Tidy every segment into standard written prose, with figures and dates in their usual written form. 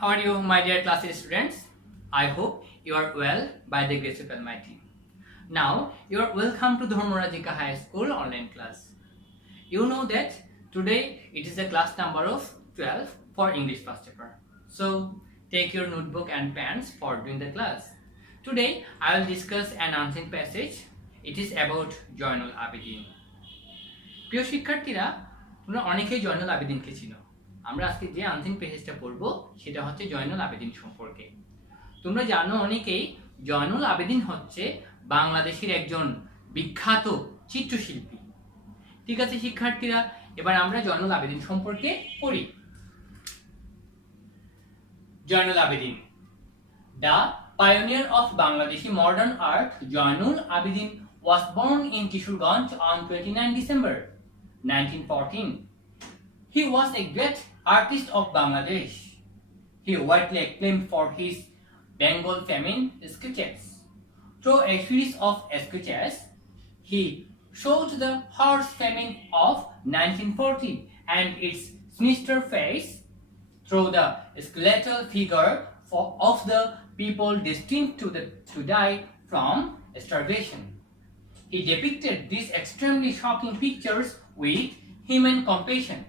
How are you, my dear class students? I hope you are well by the grace of Almighty. Now, you are welcome to Dharmarajika High School online class. You know that today it is the class number of 12 for English first paper. So, take your notebook and pens for doing the class. Today, I will discuss an ancient passage. It is about Joynul Abidin. প্রিয় শিক্ষার্থীরা, তোমরা অনেকেই জয়নুল আবেদিনকে চিনো। আমরা আজকে যে unseen পেজটা পড়ব সেটা হচ্ছে জয়নুল আবেদিন সম্পর্কে। তোমরা জানো অনেকেই জয়নুল আবেদিন হচ্ছে বাংলাদেশের একজন বিখ্যাত চিত্রশিল্পী। ঠিক আছে শিক্ষার্থীরা, এবার আমরা জয়নুল আবেদিন সম্পর্কে পড়ি। Zainul Abedin, the pioneer of Bangladeshi modern art, Joynul Abidin was born in Kishorganj on 29 December 1914. He was a great artist of Bangladesh. He widely acclaimed for his Bengal famine sketches. Through a series of sketches, he showed the harsh famine of 1940 and its sinister face through the skeletal figure of the people destined to die from starvation. He depicted these extremely shocking pictures with human compassion.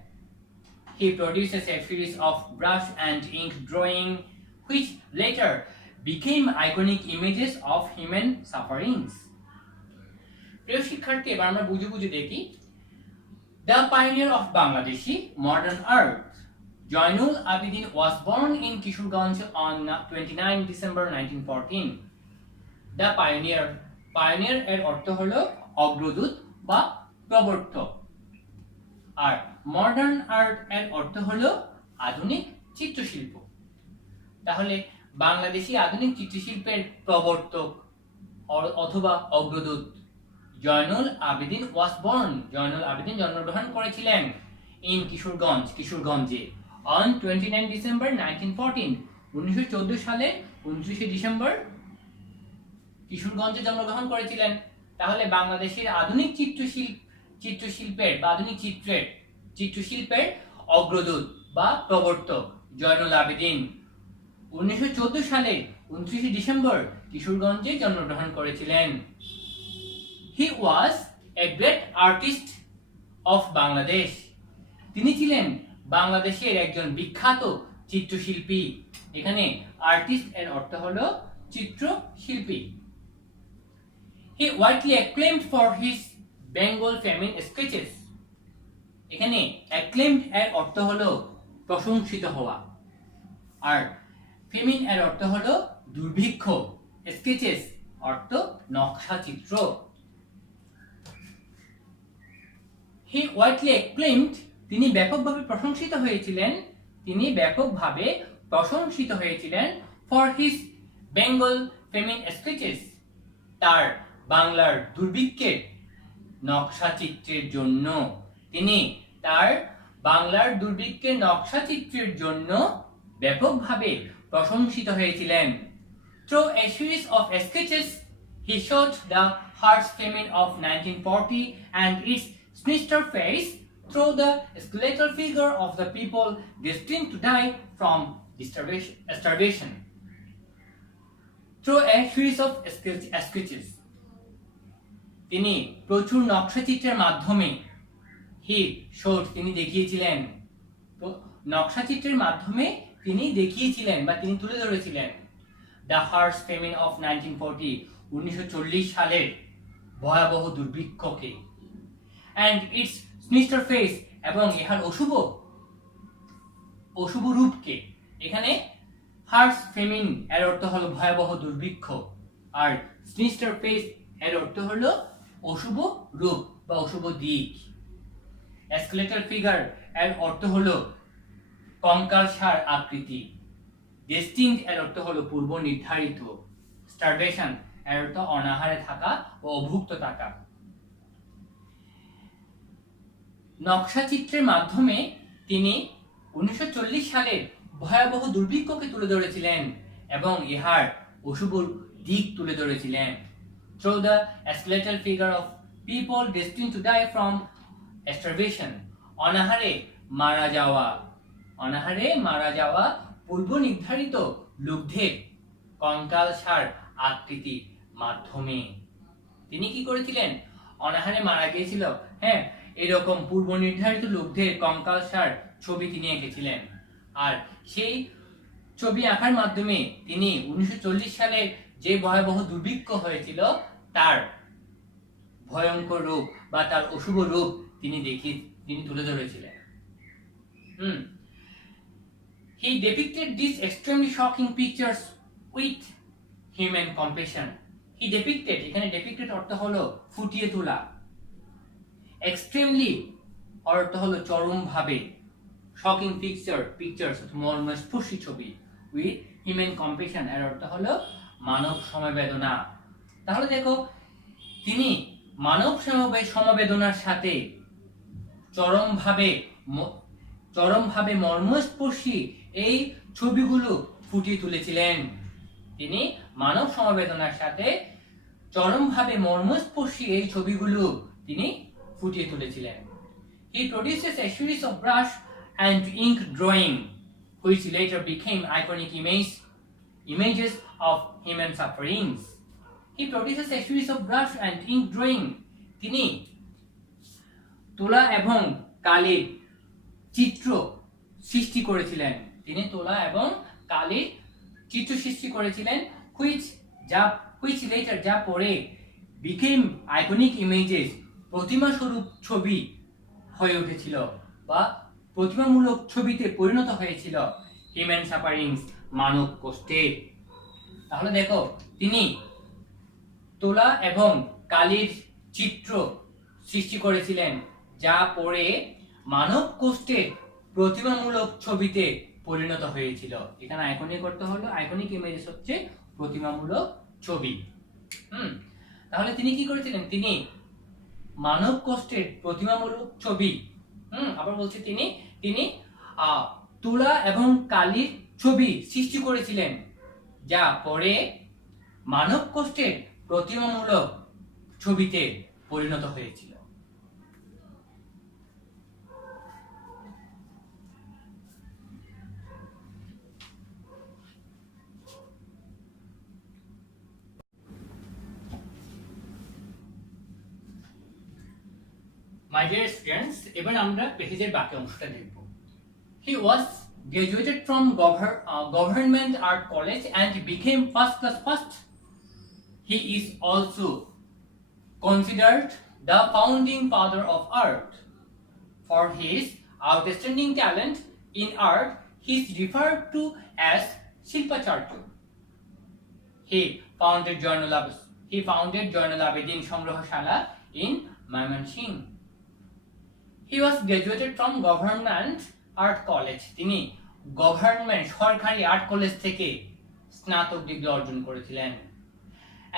He produces a series of brush and ink drawing which later became iconic images of human sufferings. প্রিয় শিক্ষার্থী, এবার আমরা বুঝে বুঝে দেখি। The pioneer of Bangladeshi modern art, Joynul Abidin was born in Kishorganj on 29 December 1914. The pioneer এর অর্থ হলো অগ্রদূত বা প্রবর্তক, আর মডার্ন আর্ট এর অর্থ হলো আধুনিক চিত্রশিল্প। তাহলে বাংলাদেশি আধুনিক চিত্রশিল্পের প্রবর্তক অথবা অগ্রদূত জয়নুল আবেদিন ওয়াজ বর্ন, জয়নুল আবেদিন জন্মগ্রহণ করেছিলেন ইন কিশোরগঞ্জে অন 29 ডিসেম্বর 1914, 1914 সালে 29 ডিসেম্বর কিশোরগঞ্জে জন্মগ্রহণ করেছিলেন। তাহলে বাংলাদেশের আধুনিক চিত্রশিল্পের বা আধুনিক চিত্রশিল্পের অগ্রদূত বা প্রবর্তক জয়নুল আবেদিন 1914 সালে 29 ডিসেম্বর কিশোরগঞ্জে জন্মগ্রহণ করেছিলেন। He was a great artist of Bangladesh. তিনি ছিলেন বাংলাদেশের একজন বিখ্যাত চিত্রশিল্পী। এখানে আর্টিস্ট এর অর্থ হলো চিত্রশিল্পী। He widely acclaimed for his Bengal famine sketches. এখানে acclaimed এর অর্থ হলো প্রশংসিত হওয়া, আর ফেমিন এর অর্থ হলো দুর্ভিক্ষ, sketches অর্থ নকশা চিত্র। He widely acclaimed, তিনি ব্যাপকভাবে প্রশংসিত হয়েছিলেন for his Bengal famine sketches, তার বাংলার দুর্ভিক্ষের নকশা চিত্রের জন্য। তিনি তার বাংলার দুর্ভিক্ষের নকশা চিত্রের জন্য ব্যাপকভাবে প্রশংসিত হয়েছিলেন। Through a series of sketches, he showed the harsh famine of 1940 and its sinister face through the skeletal figure of the people destined to die from starvation. Through a series of sketches, তিনি প্রচুর নকশাচিত্রের মাধ্যমে তিনি দেখিয়েছিলেন বা তিনি তুলে ধরেছিলেন the Harsh famine of 1940, 1940 সালের ভয়াবহ দুর্ভিক্ষকে, and its sinister face, এবং ইহার অশুভ রূপকে। এখানে হার্শ ফেমিন এর অর্থ হলো ভয়াবহ দুর্ভিক্ষ, আর sinister face এর অর্থ হলো অশুভ রূপ বা অশুভ দিক। স্কেলেটাল ফিগার এর অর্থ হলো কঙ্কালসার আকৃতি। ডেস্টিনড এর অর্থ হলো পূর্ব নির্ধারিত। স্টারভেশন এর অর্থ অনাহারে থাকা ও অভুক্ত থাকা। নকশা চিত্রের মাধ্যমে তিনি 1940 সালের ভয়াবহ দুর্ভিক্ষকে তুলে ধরেছিলেন এবং ইহার অশুভ দিক তুলে ধরেছিলেন। Through the skeletal figure of people destined to die from starvation, অনাহারে মারা যাওয়া পূর্ব নির্ধারিত লুব্ধের কঙ্কালসার আকৃতির মাধ্যমে। তিনি কি করেছিলেন? অনাহারে মারা গিয়েছিল, হ্যাঁ, এরকম পূর্ব নির্ধারিত লুব্ধের কঙ্কালসার ছবি তিনি এঁকেছিলেন। আর সেই ছবি আঁকার মাধ্যমে তিনি 1940 সালে যে ভয়াবহ দুর্ভিক্ষ হয়েছিল তার ভয়ঙ্কর রূপ বা তার অশুভ রূপ তিনি তুলে ধরেছিলেন। He depicted these extremely shocking pictures with human compassion. He depicted, এখানে depicted অর্থ হলো ফুটিয়ে তোলা, extremely অর্থ হলো চরমভাবে, shocking pictures মর্মস্পর্শী ছবি, with human compassion এর অর্থ হলো মানব সমবেদনা। তাহলে দেখো, তিনি মানব সমবেদনার সাথে চরমভাবে মর্মস্পর্শী এই ছবিগুলো ফুটিয়ে তুলেছিলেন। তিনি মানব সমবেদনার সাথে চরমভাবে মর্মস্পর্শী এই ছবিগুলো তিনি ফুটিয়ে তুলেছিলেন। He produces a series of brush and ink drawing which later became iconic images of human sufferings. He produces a series of brush and ink drawing. তিনি তুলা এবং কালির চিত্র সৃষ্টি করেছিলেন। which later যা পরে became iconic images প্রতিমা স্বরূপ ছবি হয়ে উঠেছিল বা প্রতিমামূলক ছবিতে পরিণত হয়েছিল হিউম্যান সাফারিংস, মানব কষ্টে। তাহলে দেখো, তিনি তুলা এবং কালির চিত্র সৃষ্টি করেছিলেন যা পরে মানব কষ্টের প্রতিমামূলক ছবিতে পরিণত হয়েছিল। এখানে আইকনিক করতে হলো, আইকনিক ইমেজেস হচ্ছে প্রতিমামূলক ছবি। তাহলে তিনি কি করেছিলেন? তিনি মানব কষ্টের প্রতিমামূলক ছবি, আবার বলছি, তিনি তুলা এবং কালির ছবি সৃষ্টি করেছিলেন যা পরে মানব কষ্টের প্রতিমামূলক ছবিতে পরিণত হয়েছিল। My dear students, এবার আমরা পেজের বাকি অংশটা দেখব। He was graduated from Government Art College and became first class first. He is also considered the founding father of art. For his outstanding talent in art, he is referred to as Shilpacharya. He founded Joynul Abedin Sangrohashala in Mymensingh. He was graduated from Government Art College. তিনি government সরকারি art college থেকে স্নাতক degree অর্জন করেছিলেন।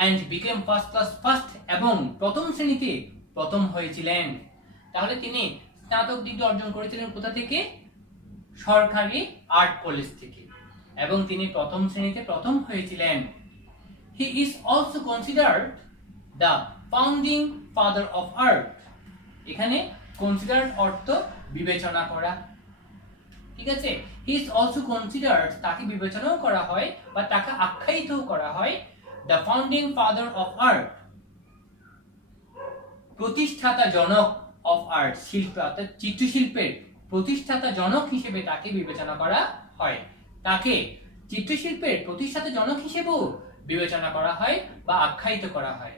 And became first class first, এবং প্রথম শ্রেণীতে প্রথম হয়েছিলেন। তাহলে তিনি স্নাতক ডিগ্রি অর্জন করেছিলেন কোথা থেকে? সরকারি আর্ট কলেজ থেকে, এবং তিনি প্রথম শ্রেণীতে প্রথম হয়েছিলেন। He is also considered the founding father of art. এখানে considered অর্থ বিবেচনা করা, ঠিক আছে? He is also considered, তাকে বিবেচনাও করা হয় বা তাকে আখ্যায়িতও করা হয় the founding father of art, প্রতিষ্ঠাতা জনক of art, শিল্প অর্থাৎ চিত্রশিল্পের প্রতিষ্ঠাতা জনক হিসেবে তাকে বিবেচনা করা হয়। তাকে চিত্রশিল্পের প্রতিষ্ঠাতা জনক হিসেবেও বিবেচনা করা হয় বা আখ্যায়িত করা হয়।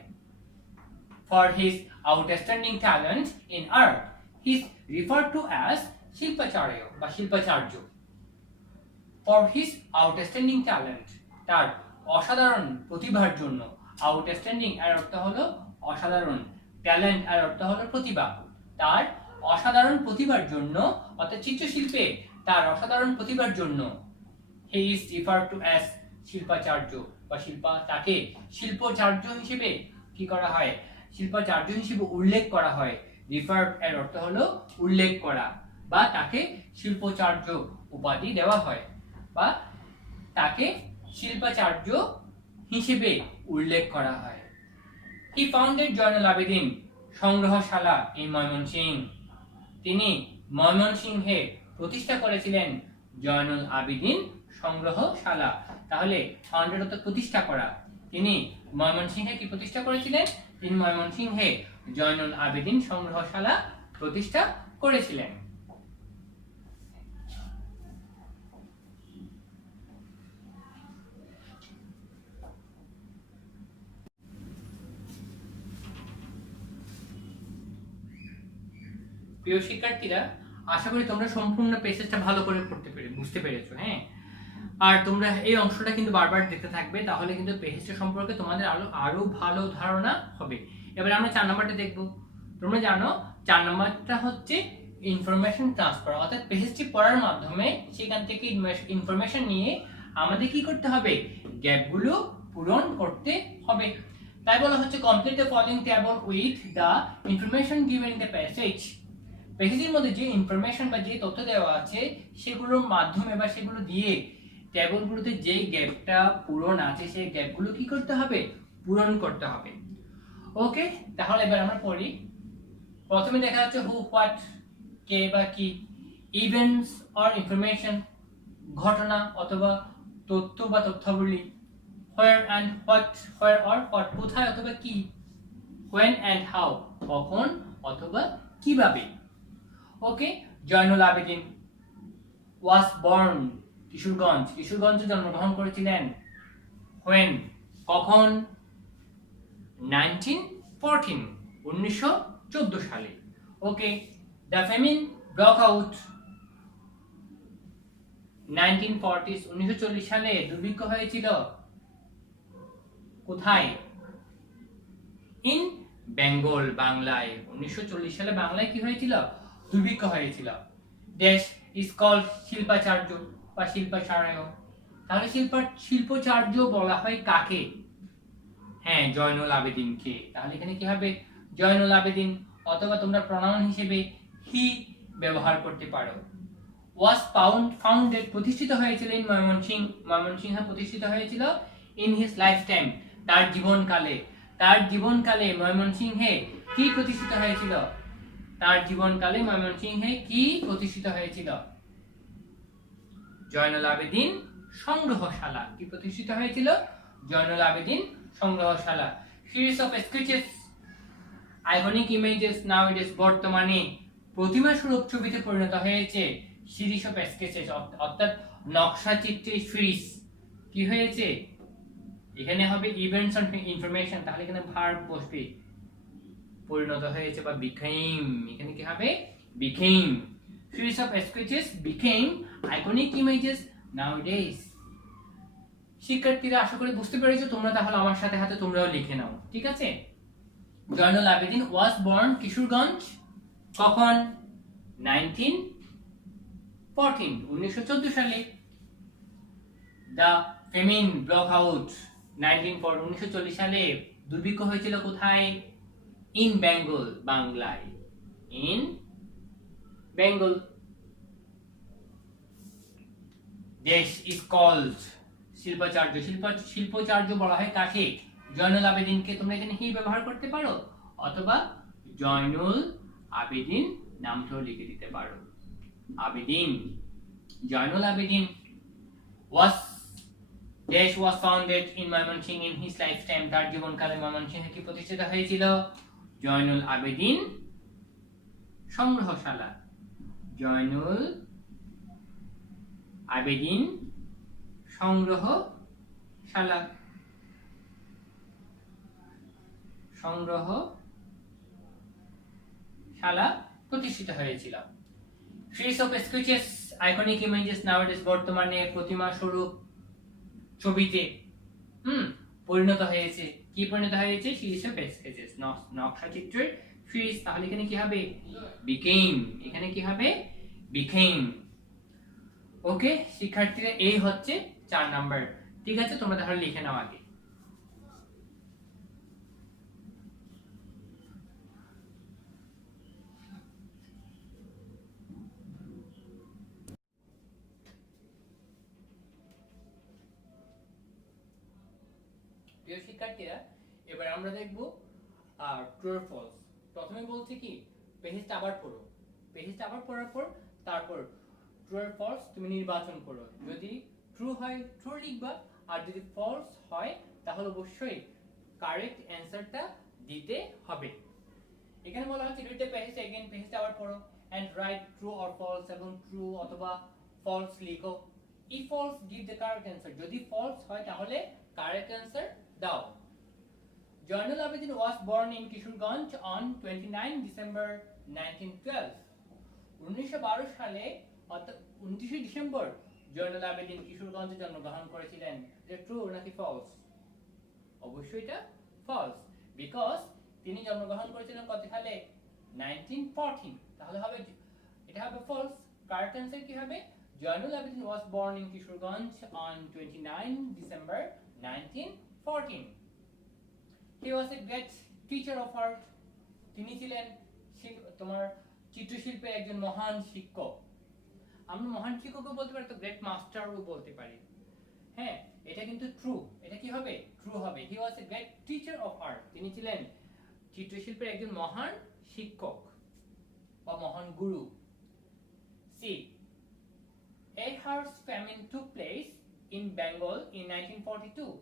For his outstanding talent in art, he is referred to as Shilpacharya বা শিল্পাচার্য। For his outstanding talent, তার অসাধারণ প্রতিভার জন্য, আউটস্ট্যান্ডিং এর অর্থ হলো অসাধারণ, ট্যালেন্ট এর অর্থ হলো প্রতিভা, তার অসাধারণ প্রতিভার জন্য, অর্থাৎ চিত্রশিল্পে তার অসাধারণ প্রতিভার জন্য he is referred to as শিল্পাচার্য বা তাকে শিল্পাচার্য হিসেবে কি করা হয়? শিল্পাচার্য হিসেবে উল্লেখ করা হয়। রিফার্ড এর অর্থ হলো উল্লেখ করা, বা তাকে শিল্পাচার্য উপাধি দেওয়া হয়, বা তাকে শিল্পাচার্য হিসেবে উল্লেখ করা হয়। He founded জয়নুল আবেদিন সংগ্রহশালা in ময়মনসিংহ। তিনি ময়মনসিংহে প্রতিষ্ঠা করেছিলেন জয়নুল আবেদিন সংগ্রহশালা। তাহলে ফাউন্ডেড অর্থাৎ প্রতিষ্ঠা করা। তিনি ময়মনসিংহে কি প্রতিষ্ঠা করেছিলেন? তিনি ময়মনসিংহে জয়নুল আবেদিন সংগ্রহশালা প্রতিষ্ঠা করেছিলেন। প্রিয় শিক্ষার্থীরা, আশা করি তোমরা সম্পূর্ণ পেজটা ভালো করে বুঝতে পেরেছো। হ্যাঁ, আর তোমরা এই অংশটা কিন্তু বারবার দেখতে থাকবে, তাহলে কিন্তু পেজটা সম্পর্কে তোমাদের আরো ভালো ধারণা হবে। এবারে আমরা 4 নাম্বারটা দেখব। তোমরা জানো 4 নাম্বারটা হচ্ছে ইনফরমেশন ট্রান্সফার, অর্থাৎ পেজটি পড়ার মাধ্যমে সেখান থেকে ইনফরমেশন নিয়ে আমাদের কি করতে হবে? গ্যাপগুলো পূরণ করতে হবে। তাই বলা হচ্ছে complete the following table with the information given in the passage. প্যাসেজের মধ্যে যে ইনফরমেশন বা যে তথ্য দেওয়া আছে সেগুলোর মাধ্যমে বা সেগুলো দিয়ে টেবলগুলোতে যেই গ্যাপটা পূরণ আছে সেই গ্যাপগুলো কি করতে হবে? পূরণ করতে হবে। ওকে, তাহলে এবার আমরা পড়ি। প্রথমে দেখা যাচ্ছে হু, হোয়াট, কে বা কি, ইভেন্টস অর ইনফরমেশন, ঘটনা অথবা তথ্য বা তথ্যাবলী, where and what, where or what, কোথায় অথবা কি, হোয়েন অ্যান্ড হাউ, কখন অথবা কিভাবে। Okay, Zainul Abedin was born কিশোরগঞ্জে জন্মগ্রহণ করেছিলেন। হোয়েন, কখন? 1914 সালে। Okay, the famine broke out 1940 সালে দুর্ভিক্ষ হয়েছিল। কোথায়? ইন বেঙ্গল, বাংলায়। 1940 সালে বাংলায় কি হয়েছিল? দুর্ভিক্ষ হয়েছিল। দেশ ইজ কল্ড শিল্পাচার্য বা শিল্পাচার্য। তাহলে শিল্পাচার্য বলা হয় কাকে? হ্যাঁ, জয়নুল আবেদিনকে। তাহলে এখানে কি হবে? জয়নুল আবেদিন, অথবা তোমরা প্রনাউন হিসেবে হি ব্যবহার করতে পারো। ওয়াজ ফাউন্ডেড, প্রতিষ্ঠিত হয়েছিল ইন ময়মনসিংহে প্রতিষ্ঠিত হয়েছিল ইন হিজ লাইফ টাইম, তার জীবনকালে ময়মনসিংহে কি প্রতিষ্ঠিত হয়েছিল? তার জীবনকালে ময়মনসিংহে কি প্রতিষ্ঠিত হয়েছিল? জয়নুল আবেদিন সংগ্রহশালা। কি প্রতিষ্ঠিত হয়েছিল? জয়নুল আবেদিন সংগ্রহশালা। Series of sketches, iconic images nowadays, বর্তমানে প্রতিমা স্বরূপ ছবিতে পরিণত হয়েছে। সিরিজ অফ স্কেচেস অর্থাৎ নকশা চিত্রের সিরিজ কি হয়েছে? এখানে হবে ইভেন্টস অন ইনফরমেশন, তাহলে এখানে ভার্ব বসবে, পরিণত হয়েছে বা বিকেম। এখানে কি হবে? Became. Series of sketches became iconic images nowadays. শিক্ষার্থীরা আশা করি বুঝতে পেরেছো তোমরা, তাহলে আমার সাথে হাতে তোমরাও লিখে নাও, ঠিক আছে? জয়নুল আবেদিন ওয়াজ বর্ন কিশোরগঞ্জ, কখন? 1914 সালে। দ্য ফেমিন ব্রক আউট 1940 সালে। দুর্ভিক্ষ হয়েছিল কোথায়? ইন বেঙ্গল, বাংলায়। ইন বেঙ্গল। দেশ ইজ কল্ড শিল্পাচার্য বলা হয় কাকে? জয়নুল আবেদিনকে। তোমরা এখানে হি ব্যবহার করতে পারো, অথবা জয়নুল আবেদিন নামটাও লিখে দিতে পারো। Abedin, Zainul Abedin was founded in Mymensingh in his lifetime, তার জীবনকালে ময়মনসিংহে কি প্রতিষ্ঠিত হয়েছিল? জয়নুল আবেদিন সংগ্রহশালা। জয়নুল আবেদিন সংগ্রহশালা প্রতিষ্ঠিত হয়েছিল। Series of sketches iconic images nowadays, বর্তমানে প্রতিমা স্বরূপ ছবিতে পরিণত হয়েছে। কি পরিণত হয়েছে? সিরিজ অফ স্কেচেস, নকশা চিত্রের সিরিজ। তাহলে এখানে কি হবে? বিকেম। এখানে কি হবে? বিকেম। ওকে শিক্ষার্থীরা, এই হচ্ছে 4 নাম্বার। ঠিক আছে, তোমরা তাহলে লিখে নাও আগে। প্রিয় শিক্ষার্থীরা, এবার আমরা দেখব ট্রু অর ফলস। প্রথমে বলছে কি পেজটা আবার পড়ো, পেজটা আবার পড়ার পর তারপর ট্রু অর ফলস তুমি নির্বাচন করো। যদি ট্রু হয় ট্রু লিখবা, আর যদি ফলস হয় তাহলে অবশ্যই কারেক্ট অ্যান্সারটা দিতে হবে। এখানে বলা হচ্ছে রিড দ্য প্যাসেজ अगेन, প্যাসেজটা আবার পড়ো and write true or false, এবং ট্রু অথবা ফলস লিখো। If false give the correct answer, যদি ফলস হয় তাহলে কারেক্ট অ্যান্সার দাও। Zainul Abedin was born in Kishoreganj on 29 December 1912। 1912 সালে অর্থাৎ 29 ডিসেম্বর জয়নুল আবেদিন কিশোরগঞ্জে জন্মগ্রহণ করেছিলেন। এটা ট্রু নাকি ফলস? অবশ্যই এটা ফলস, বিকজ তিনি জন্মগ্রহণ করেছিলেন কত সালে? 1914। তাহলে হবে এটা হবে ফলস। কারেক্ট অ্যান্সার কি হবে? Zainul Abedin was born in Kishoreganj on 29 December 1914। He was a great teacher of art. তিনি ছিলেন তোমার চিত্রশিল্পের একজন মহান শিক্ষক। আমরা মহান শিক্ষকও বলতে পারি, তো গ্রেট মাস্টারও বলতে পারি। হ্যাঁ, এটা কিন্তু ট্রু। এটা কি হবে? ট্রু হবে। He was a great teacher of art. তিনি ছিলেন চিত্রশিল্পের একজন মহান শিক্ষক বা মহান গুরু। C, a harsh famine took place in Bengal in 1942.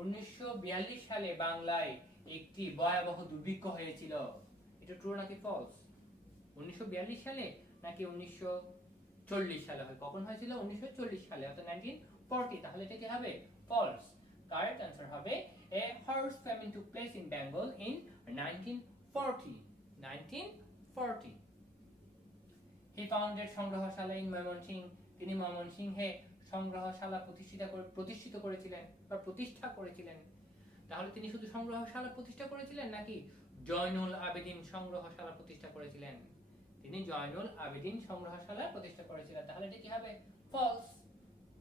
1942 সালে বাংলায় একটি ভয়াবহ দুর্ভিক্ষ হয়েছিল। এটা ট্রু নাকি ফলস? 1942 সালে নাকি 1940 সালে হয়? কখন হয়েছিল? 1940 সালে, অর্থাৎ 1940। তাহলে এটা কি হবে? ফলস। কারেক্ট অ্যান্সার হবে a harsh famine took place in Bengal in 1940। 1940। He founded সংগ্রহশালা in ময়মনসিংহ। তিনি ময়মনসিংহে সংগ্রহশালা প্রতিষ্ঠিত করেছিলেন বা প্রতিষ্ঠা করেছিলেন। তাহলে তিনি শুধু সংগ্রহশালা প্রতিষ্ঠা করেছিলেন নাকি জয়নুল আবেদিন সংগ্রহশালা প্রতিষ্ঠা করেছিলেন? তিনি জয়নুল আবেদিন সংগ্রহশালা প্রতিষ্ঠা করেছিলেন। তাহলে এটা কি হবে? ফলস।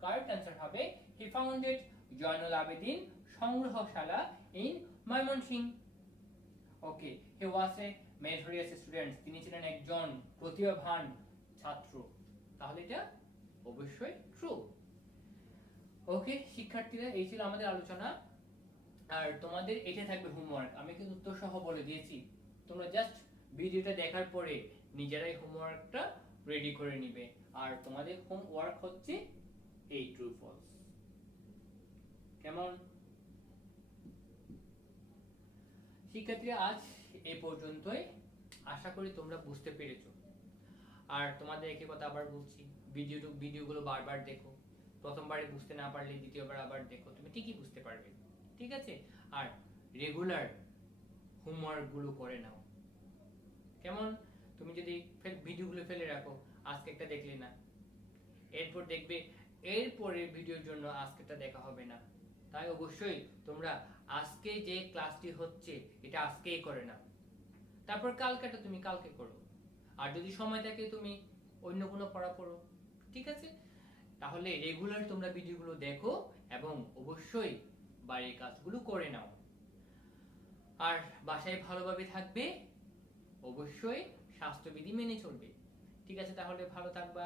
কারেক্ট অ্যান্সার হবে হি ফাউন্ডেড জয়নুল আবেদিন সংগ্রহশালা in Mymensingh. Okay, he was A meritorious student. তিনি ছিলেন একজন প্রতিভাবান ছাত্র। তাহলে এটা অবশ্যই ট্রু। ওকে শিক্ষার্থীরা, এই ছিল আমাদের আলোচনা। আর তোমাদের এটা থাকবে হোমওয়ার্ক। আমি কিন্তু উত্তর সহ বলে দিয়েছি, তোমরা জাস্ট ভিডিওটা দেখার পরে নিজেরাই হোমওয়ার্কটা রেডি করে নিবে। আর তোমাদের হোমওয়ার্ক হচ্ছে এই ট্রু ফলস। কেমন শিক্ষার্থীরা? আজ এই পর্যন্তই। আশা করি তোমরা বুঝতে পেরেছো। আর তোমাদের একই কথা আবার বলছি, ভিডিওগুলো বারবার দেখো। প্রথমবারে বুঝতে না পারলে দ্বিতীয়বার আবার দেখো, তুমি ঠিকই বুঝতে পারবে। ঠিক আছে? আর রেগুলার হোমওয়ার্ক গুলো করে নাও। কেমন? তুমি যদি ভিডিওগুলো ফেলে রাখো, আজকে একটা দেখলে না, এরপর দেখবে এরপরের ভিডিওর জন্য আজকেটা দেখা হবে না। তাই অবশ্যই তোমরা আজকে যে ক্লাসটি হচ্ছে এটা আজকেই করে নাও, তারপর কালকেটা তুমি কালকে করো। আর যদি সময় থাকে তুমি অন্য কোনো পড়া পড়ো। ঠিক আছে? তাহলে রেগুলার তোমরা ভিডিওগুলো দেখো এবং অবশ্যই বাড়ির কাজগুলো করে নাও। আর বাসায় ভালোভাবে থাকবে, অবশ্যই স্বাস্থ্যবিধি মেনে চলবে। ঠিক আছে? তাহলে ভালো থাকবা।